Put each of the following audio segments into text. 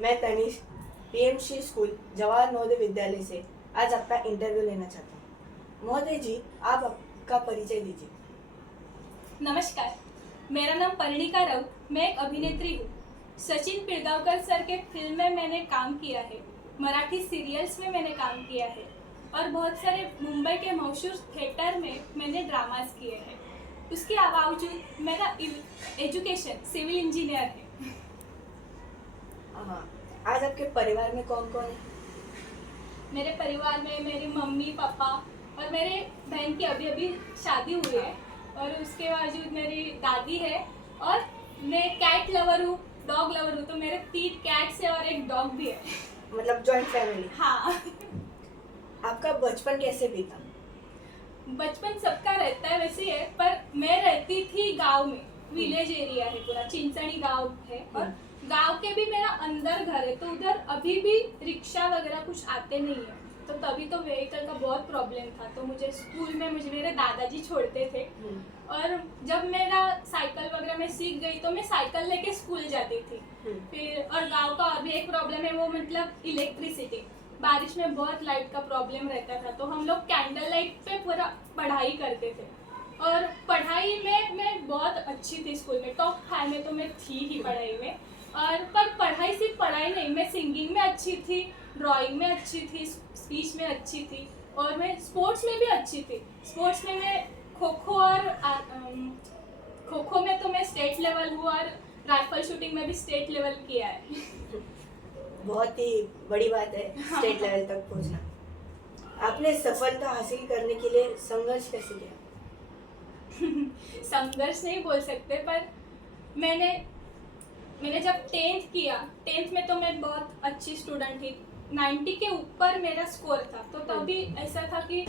मैं Tanish PMC school Jawahar Navodaya Vidyalaya से आज आपका इंटरव्यू लेना चाहता हूँ। महोदय जी, आप आपका परिचय दीजिए। नमस्कार, मेरा नाम परिणिका राउत, मैं एक अभिनेत्री हूँ। सचिन पिलगांवकर सर के फिल्म में मैंने काम किया है, मराठी सीरियल्स में मैंने काम किया है और बहुत सारे मुंबई के मशहूर थिएटर में मैंने ड्रामास किए हैं। उसके बावजूद मेरा एजुकेशन सिविल इंजीनियर है। हाँ, आज आपके परिवार में कौन कौन है? मेरे परिवार में मेरी मम्मी पापा और मेरे बहन की अभी अभी शादी हुई है और उसके बावजूद मेरी दादी है और मैं कैट लवर हूँ, डॉग लवर हूँ, तो मेरे 3 कैट्स है और एक डॉग भी है। मतलब जॉइंट फैमिली। हाँ। आपका बचपन कैसे बीता? बचपन सबका रहता है वैसे है, पर मैं रहती थी गांव में, विलेज एरिया है पूरा, चिंचणी गांव है और गांव के भी मेरा अंदर घर है, तो उधर अभी भी रिक्शा वगैरह कुछ आते नहीं है, तो तभी तो व्हीकल का बहुत प्रॉब्लम था। तो मुझे स्कूल में मेरे दादाजी छोड़ते थे और जब मेरा साइकिल वगैरह मैं सीख गई तो मैं साइकिल लेके स्कूल जाती थी। फिर और गांव का और भी एक प्रॉब्लम है, वो मतलब इलेक्ट्रिसिटी। बारिश में बहुत लाइट का प्रॉब्लम रहता था, तो हम लोग कैंडल लाइट पे पूरा पढ़ाई करते थे और पढ़ाई में मैं बहुत अच्छी थी स्कूल में, टॉप 5 में तो मैं थी ही पढ़ाई में। और पर पढ़ाई सिर्फ पढ़ाई नहीं, मैं सिंगिंग में अच्छी थी, ड्राइंग में अच्छी थी, स्पीच में अच्छी थी और मैं स्पोर्ट्स में भी अच्छी थी। स्पोर्ट्स में मैं खो खो और खो खो में तो मैं स्टेट लेवल हूँ और राइफल शूटिंग में भी स्टेट लेवल किया है। बहुत ही बड़ी बात है स्टेट लेवल तक पहुंचना। आपने सफलता हासिल करने के लिए संघर्ष कैसे किया? संघर्ष नहीं बोल सकते, पर मैंने जब 10th किया, 10th में तो मैं बहुत अच्छी स्टूडेंट थी, 90 के ऊपर मेरा स्कोर था। तो तभी ऐसा था कि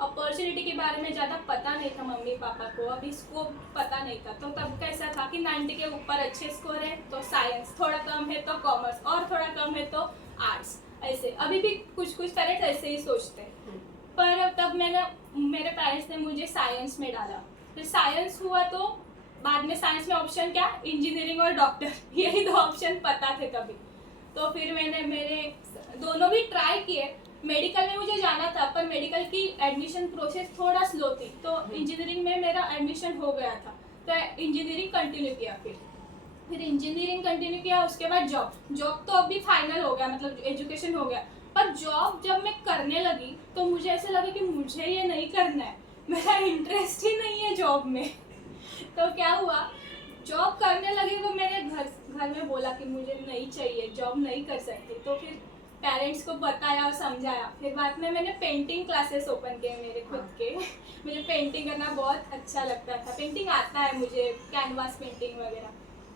अपॉर्चुनिटी के बारे में ज़्यादा पता नहीं था मम्मी पापा को, अभी स्कोप पता नहीं था। तो तब कैसा था कि 90 के ऊपर अच्छे स्कोर है तो साइंस, थोड़ा कम है तो कॉमर्स और थोड़ा कम है तो आर्ट्स, ऐसे अभी भी कुछ पेरेंट्स ऐसे ही सोचते हैं। पर तब मेरे पेरेंट्स ने मुझे साइंस में डाला, फिर साइंस हुआ तो बाद में साइंस में ऑप्शन क्या, इंजीनियरिंग और डॉक्टर, यही 2 ऑप्शन पता थे तभी। तो फिर मैंने मेरे दोनों भी ट्राई किए। मेडिकल में मुझे जाना था, पर मेडिकल की एडमिशन प्रोसेस थोड़ा स्लो थी, तो इंजीनियरिंग में मेरा एडमिशन हो गया था, तो इंजीनियरिंग कंटिन्यू किया। फिर इंजीनियरिंग कंटिन्यू किया, उसके बाद जॉब तो अभी फाइनल हो गया, मतलब एजुकेशन हो गया। पर जॉब जब मैं करने लगी तो मुझे ऐसा लगा कि मुझे ये नहीं करना है, मेरा इंटरेस्ट ही नहीं है जॉब में। तो क्या हुआ, जॉब करने लगी तो मैंने घर में बोला कि मुझे नहीं चाहिए, जॉब नहीं कर सकती। तो फिर पेरेंट्स को बताया और समझाया। फिर बाद में मैंने पेंटिंग क्लासेस ओपन किए मेरे खुद के। मुझे पेंटिंग करना बहुत अच्छा लगता था, पेंटिंग आता है मुझे, कैनवास पेंटिंग वगैरह।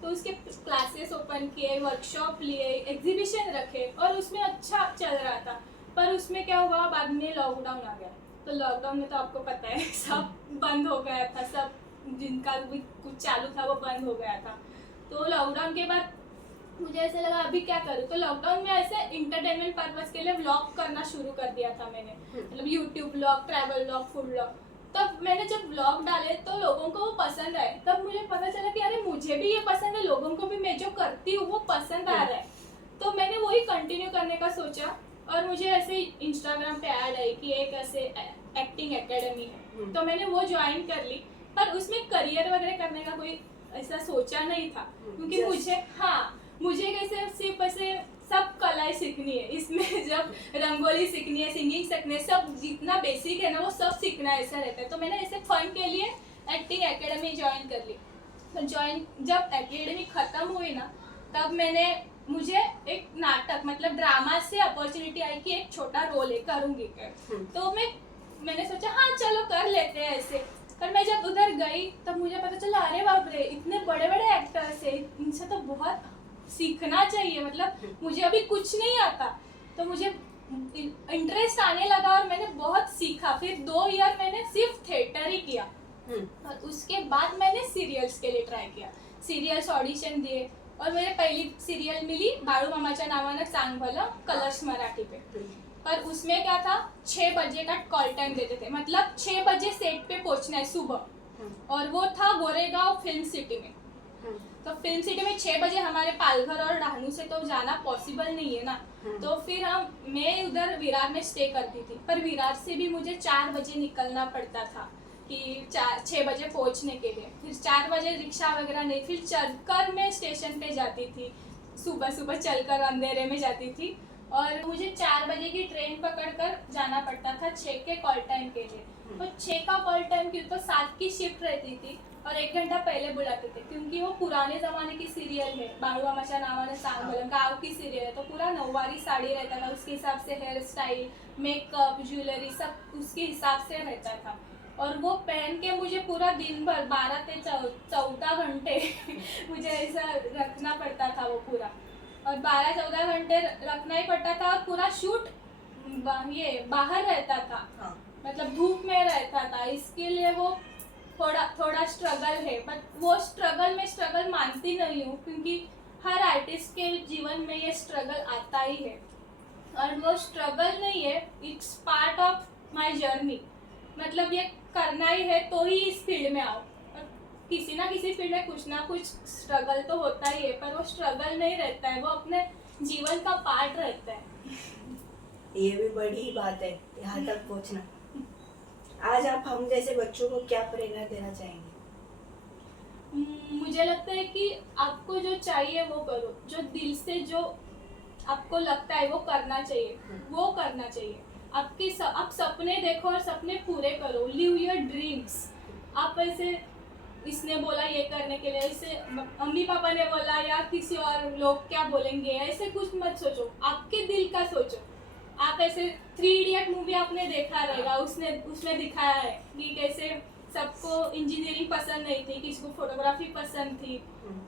तो उसके क्लासेस ओपन किए, वर्कशॉप लिए, एग्जीबिशन रखे और उसमें अच्छा चल रहा था। पर उसमें क्या हुआ, बाद में लॉकडाउन आ गया। तो लॉकडाउन में तो आपको पता है सब बंद हो गया था, सब जिनका भी कुछ चालू था वो बंद हो गया था। तो लॉकडाउन के बाद मुझे ऐसा लगा अभी क्या करूँ, तो लॉकडाउन में ऐसे इंटरटेनमेंट पर्पस के लिए व्लॉग करना शुरू कर दिया था मैंने, मतलब YouTube vlog, travel vlog, food vlog. तब मैंने जब व्लॉग डाले तो लोगों को वो पसंद आए, तब मुझे पता चला कि अरे मुझे भी ये पसंद है, लोगों को भी मैं जो करती हूँ वो पसंद आ रहा है। तो मैंने वही कंटिन्यू करने का सोचा और मुझे ऐसे इंस्टाग्राम पे ऐड आई कि एक ऐसे एक्टिंग एकेडमी है, तो मैंने वो ज्वाइन कर ली। पर उसमें करियर वगैरह करने का कोई ऐसा सोचा नहीं था, क्योंकि मुझे कैसे सिर्फ ऐसे सब कलाएं सीखनी है, इसमें जब रंगोली सीखनी है, सिंगिंग सीखनी है, सब जितना बेसिक है ना वो सब सीखना है, ऐसा रहता है। तो मैंने ऐसे फन के लिए एक्टिंग एकेडमी ज्वाइन कर ली। तो जब एकेडमी खत्म हुई ना, तब मुझे एक नाटक मतलब ड्रामा से अपॉर्चुनिटी आई कि एक छोटा रोल करूंगी। तो मैंने सोचा हाँ चलो कर लेते हैं ऐसे। पर मैं जब उधर गई तब मुझे पता चला अरे बाप रे, इतने बड़े बड़े एक्टर्स है, इनसे तो बहुत सीखना चाहिए, मतलब मुझे अभी कुछ नहीं आता। तो मुझे इंटरेस्ट आने लगा और मैंने बहुत सीखा। फिर 2 ईयर मैंने सिर्फ थिएटर ही किया और उसके बाद मैंने सीरियल्स के लिए ट्राई किया, सीरियल्स ऑडिशन दिए और मेरे पहली सीरियल मिली बाळू मामाच्या नावानं चांग भलं, कलर्स मराठी पे। पर उसमें क्या था, 6 बजे का कॉल टाइम देते थे, मतलब 6 बजे सेट पे पहुंचना है सुबह, और वो था गोरेगांव फिल्म सिटी में। तो फिल्म सिटी में 6 बजे हमारे पालघर और डहाणू से तो जाना पॉसिबल नहीं है ना। तो फिर मैं उधर विरार में स्टे करती थी, पर विरार से भी मुझे 4 बजे निकलना पड़ता था कि 6 बजे पहुंचने के लिए। फिर 4 बजे रिक्शा वगैरह नहीं, फिर चलकर मैं स्टेशन पे जाती थी, सुबह सुबह चलकर अंधेरे में जाती थी। और मुझे 4 बजे की ट्रेन पकड़कर जाना पड़ता था 6 के कॉल टाइम के लिए। तो 6 का कॉल टाइम क्यों, तो 7 की शिफ्ट रहती थी और 1 घंटा पहले बुलाते थे, क्योंकि वो पुराने ज़माने की सीरियल है, बाळूआ मचा नावाने सांगोलम गाँव की सीरियल है। तो पूरा नौवारी साड़ी रहता था, उसके हिसाब से हेयर स्टाइल, मेकअप, ज्वेलरी सब उसके हिसाब से रहता था। और वो पहन के मुझे पूरा दिन भर 12 से 14 घंटे मुझे ऐसा रखना पड़ता था वो पूरा, और 12-14 घंटे रखना ही पड़ता था। और पूरा शूट ये बाहर रहता था, मतलब धूप में रहता था, इसके लिए वो थोड़ा स्ट्रगल है। बट वो स्ट्रगल मैं स्ट्रगल मानती नहीं हूँ, क्योंकि हर आर्टिस्ट के जीवन में ये स्ट्रगल आता ही है, और वो स्ट्रगल नहीं है, it's part of my journey. मतलब ये करना ही है तो ही इस फील्ड में आओ। और किसी ना किसी फील्ड में कुछ ना कुछ स्ट्रगल तो होता ही है, पर वो स्ट्रगल नहीं रहता है, वो अपने जीवन का पार्ट रहता है। ये भी बड़ी बात है यहाँ तक पहुँचना। आज आप हम जैसे बच्चों को क्या प्रेरणा देना चाहेंगे? मुझे लगता है कि आपको जो चाहिए वो करो, जो दिल से जो आपको लगता है वो करना चाहिए, वो करना चाहिए। आप सपने देखो और सपने पूरे करो, लिव योर ड्रीम्स। आप ऐसे इसने बोला ये करने के लिए, ऐसे मम्मी पापा ने बोला या किसी और लोग क्या बोलेंगे, ऐसे कुछ मत सोचो, आपके दिल का सोचो। आप ऐसे 3 इडियट मूवी आपने देखा रहेगा, उसमें दिखाया है कि कैसे सबको इंजीनियरिंग पसंद नहीं थी, किसी को फोटोग्राफी पसंद थी।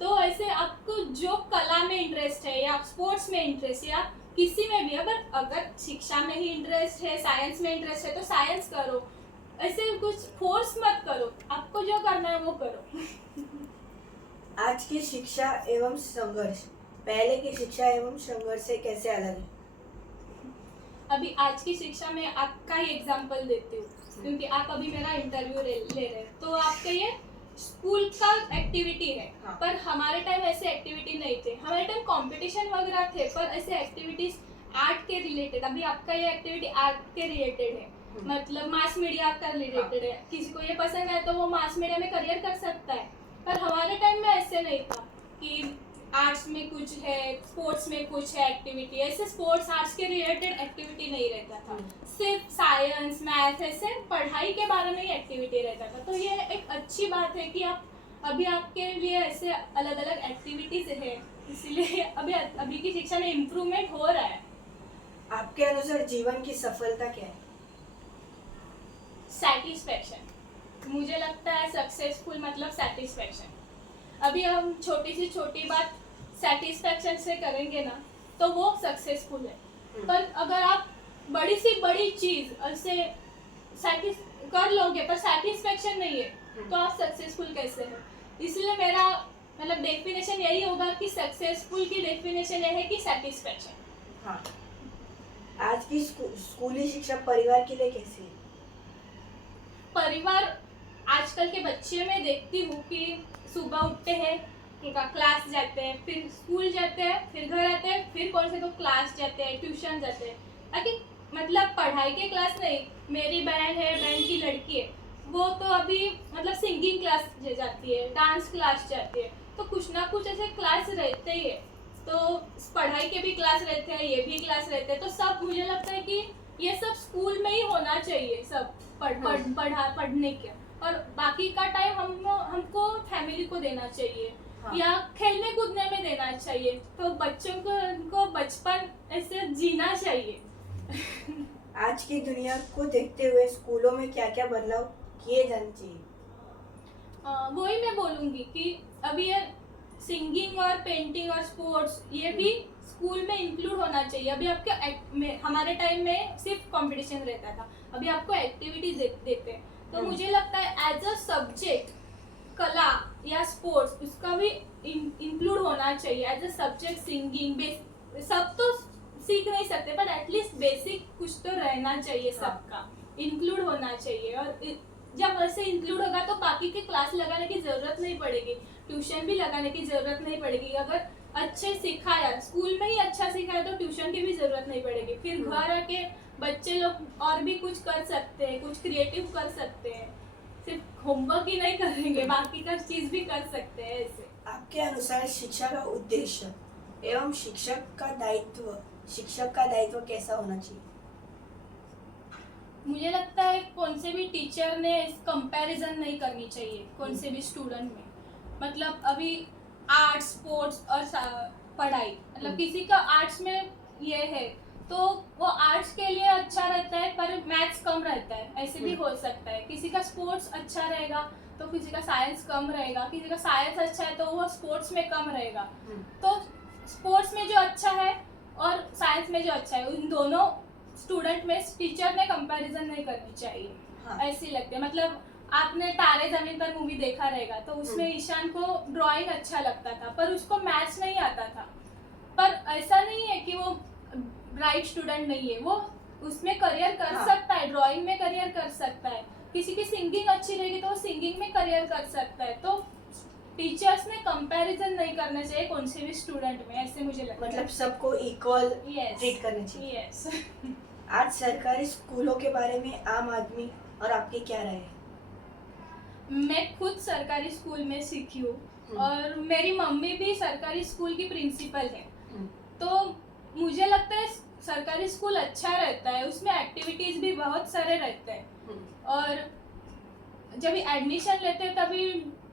तो ऐसे आपको जो कला में इंटरेस्ट है या स्पोर्ट्स में इंटरेस्ट है या किसी में भी, अगर शिक्षा में ही इंटरेस्ट है, साइंस में इंटरेस्ट है तो साइंस करो, ऐसे कुछ फोर्स मत करो, आपको जो करना है वो करो। आज की शिक्षा एवं संघर्ष पहले की शिक्षा एवं संघर्ष से कैसे अलग है? अभी आज की शिक्षा में आपका ही एग्जांपल देती हूँ, क्योंकि आप अभी मेरा इंटरव्यू ले रहे हैं, तो आपके ये स्कूल का एक्टिविटी है। पर हमारे टाइम ऐसे एक्टिविटी नहीं थे, हमारे टाइम कंपटीशन वगैरह थे, पर ऐसे एक्टिविटीज आर्ट के रिलेटेड। अभी आपका ये एक्टिविटी आर्ट के रिलेटेड है, मतलब मास मीडिया का रिलेटेड है, किसी को ये पसंद है तो वो मास मीडिया में करियर कर सकता है। पर हमारे टाइम में ऐसे नहीं था कि आर्ट्स में कुछ है, स्पोर्ट्स में कुछ है एक्टिविटी, ऐसे स्पोर्ट्स आर्ट्स के रिलेटेड एक्टिविटी नहीं रहता था, सिर्फ साइंस मैथ ऐसे पढ़ाई के बारे में ही एक्टिविटी रहता था। तो ये एक अच्छी बात है कि आप अभी आपके लिए ऐसे अलग अलग एक्टिविटीज है, इसीलिए अभी की शिक्षा में इम्प्रूवमेंट हो रहा है। आपके अनुसार जीवन की सफलता क्या है? सेटिस्फैक्शन। मुझे लगता है सक्सेसफुल मतलब सेटिस्फैक्शन। अभी हम छोटी सी छोटी बात सेटिस्फैक्शन से करेंगे ना तो वो सक्सेसफुल है। पर अगर आप बड़ी सी बड़ी चीज ऐसे कर लोगे पर सेटिस्फैक्शन नहीं है तो आप सक्सेसफुल कैसे हो? इसलिए मेरा मतलब डेफिनेशन यही होगा कि सक्सेसफुल की डेफिनेशन यह है कि सेटिस्फैक्शन। हाँ। आज की स्कूली शिक्षा परिवार के लिए कैसी है? परिवार आजकल के बच्चे में देखती हूँ कि सुबह उठते हैं, उनका क्लास जाते हैं, फिर स्कूल जाते हैं, फिर घर आते हैं, फिर कौन से तो क्लास जाते हैं, ट्यूशन जाते हैं। ताकि मतलब पढ़ाई के क्लास नहीं, मेरी बहन है, बहन की लड़की है, वो तो अभी मतलब सिंगिंग क्लास जाती है, डांस क्लास जाती है, तो कुछ ना कुछ ऐसे क्लास रहते ही है। तो पढ़ाई के भी क्लास रहते हैं, ये भी क्लास रहते हैं, तो सब मुझे लगता है कि ये सब स्कूल में ही होना चाहिए, सब पढ़ने के। और बाकी का टाइम हमको फैमिली को देना चाहिए। हाँ। या खेलने कूदने में देना चाहिए, तो बच्चों को उनको बचपन ऐसे जीना चाहिए। आज की दुनिया को देखते हुए स्कूलों में क्या क्या बदलाव किए जाने चाहिए? वही मैं बोलूँगी कि अभी ये सिंगिंग और पेंटिंग और स्पोर्ट्स ये भी स्कूल में इंक्लूड होना चाहिए। अभी आपके हमारे टाइम में सिर्फ कंपटीशन रहता था, अभी आपको एक्टिविटीज देते हैं। तो मुझे लगता है एज अ सब्जेक्ट कला या स्पोर्ट्स उसका भी इंक्लूड होना चाहिए एज अ सब्जेक्ट। सिंगिंग सब तो सीख नहीं सकते, पर एटलीस्ट बेसिक कुछ तो रहना चाहिए, सबका इंक्लूड होना चाहिए। और जब वैसे इंक्लूड होगा तो बाकी की क्लास लगाने की जरूरत नहीं पड़ेगी, ट्यूशन भी लगाने की जरूरत नहीं पड़ेगी। अगर अच्छे सिखाया, स्कूल में ही अच्छा सिखाया तो ट्यूशन की भी जरूरत नहीं पड़ेगी। फिर घर आके बच्चे लोग और भी कुछ कर सकते हैं, कुछ क्रिएटिव कर सकते हैं, सिर्फ होमवर्क ही नहीं करेंगे, बाकी का चीज भी कर सकते हैं ऐसे। आपके अनुसार शिक्षा का उद्देश्य एवं शिक्षक का दायित्व कैसा होना चाहिए? मुझे लगता है कौन से भी टीचर ने कंपैरिजन नहीं करनी चाहिए कौन से भी स्टूडेंट में। मतलब अभी आर्ट्स, स्पोर्ट्स और पढ़ाई, मतलब किसी का आर्ट्स में ये है तो वो आर्ट्स के लिए अच्छा रहता है पर मैथ्स कम रहता है, ऐसे भी हो सकता है। किसी का स्पोर्ट्स अच्छा रहेगा तो किसी का साइंस कम रहेगा, किसी का साइंस अच्छा है तो वो स्पोर्ट्स में कम रहेगा। तो स्पोर्ट्स में जो अच्छा है और साइंस में जो अच्छा है, उन दोनों स्टूडेंट में टीचर ने कंपैरिजन नहीं करनी चाहिए। हाँ। ऐसी लगती है। मतलब आपने तारे जमीन पर मूवी देखा रहेगा तो उसमें ईशान को ड्राइंग अच्छा लगता था पर उसको मैथ्स नहीं आता था। पर ऐसा नहीं है कि वो ब्राइट स्टूडेंट नहीं है, वो उसमें करियर कर हाँ। सकता है, ड्राइंग में करियर कर सकता है। किसी की सिंगिंग अच्छी रहेगी तो वो सिंगिंग में करियर कर सकता है। तो टीचर्स ने कंपैरिजन नहीं करना चाहिए कौन से भी स्टूडेंट में, ऐसे मुझे लगता है। मतलब सबको इक्वल Yes. ट्रीट करना चाहिए। यस। आज सरकारी स्कूलों के बारे में आम आदमी और आपकी क्या राय है? मैं खुद सरकारी स्कूल में सीखी हूँ और मेरी मम्मी भी सरकारी स्कूल की प्रिंसिपल है। तो मुझे लगता है सरकारी स्कूल अच्छा रहता है, उसमें एक्टिविटीज भी बहुत सारे रहते हैं। और जब एडमिशन लेते हैं तभी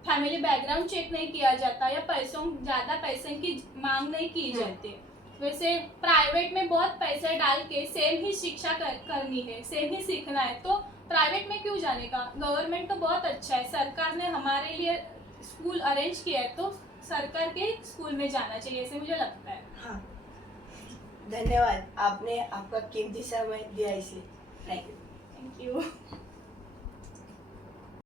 फैमिली बैकग्राउंड चेक नहीं किया जाता या ज़्यादा पैसे की मांग नहीं की जाती। वैसे प्राइवेट में बहुत पैसे डाल के सेम ही शिक्षा करनी है, सेम ही सीखना है, तो प्राइवेट में क्यों जाने का। गवर्नमेंट तो बहुत अच्छा है, सरकार ने हमारे लिए स्कूल अरेंज किया है तो सरकार के स्कूल में जाना चाहिए, ऐसे मुझे लगता है। हाँ, धन्यवाद, आपने आपका कीमती समय दिया इसलिए। Thank you. Thank you.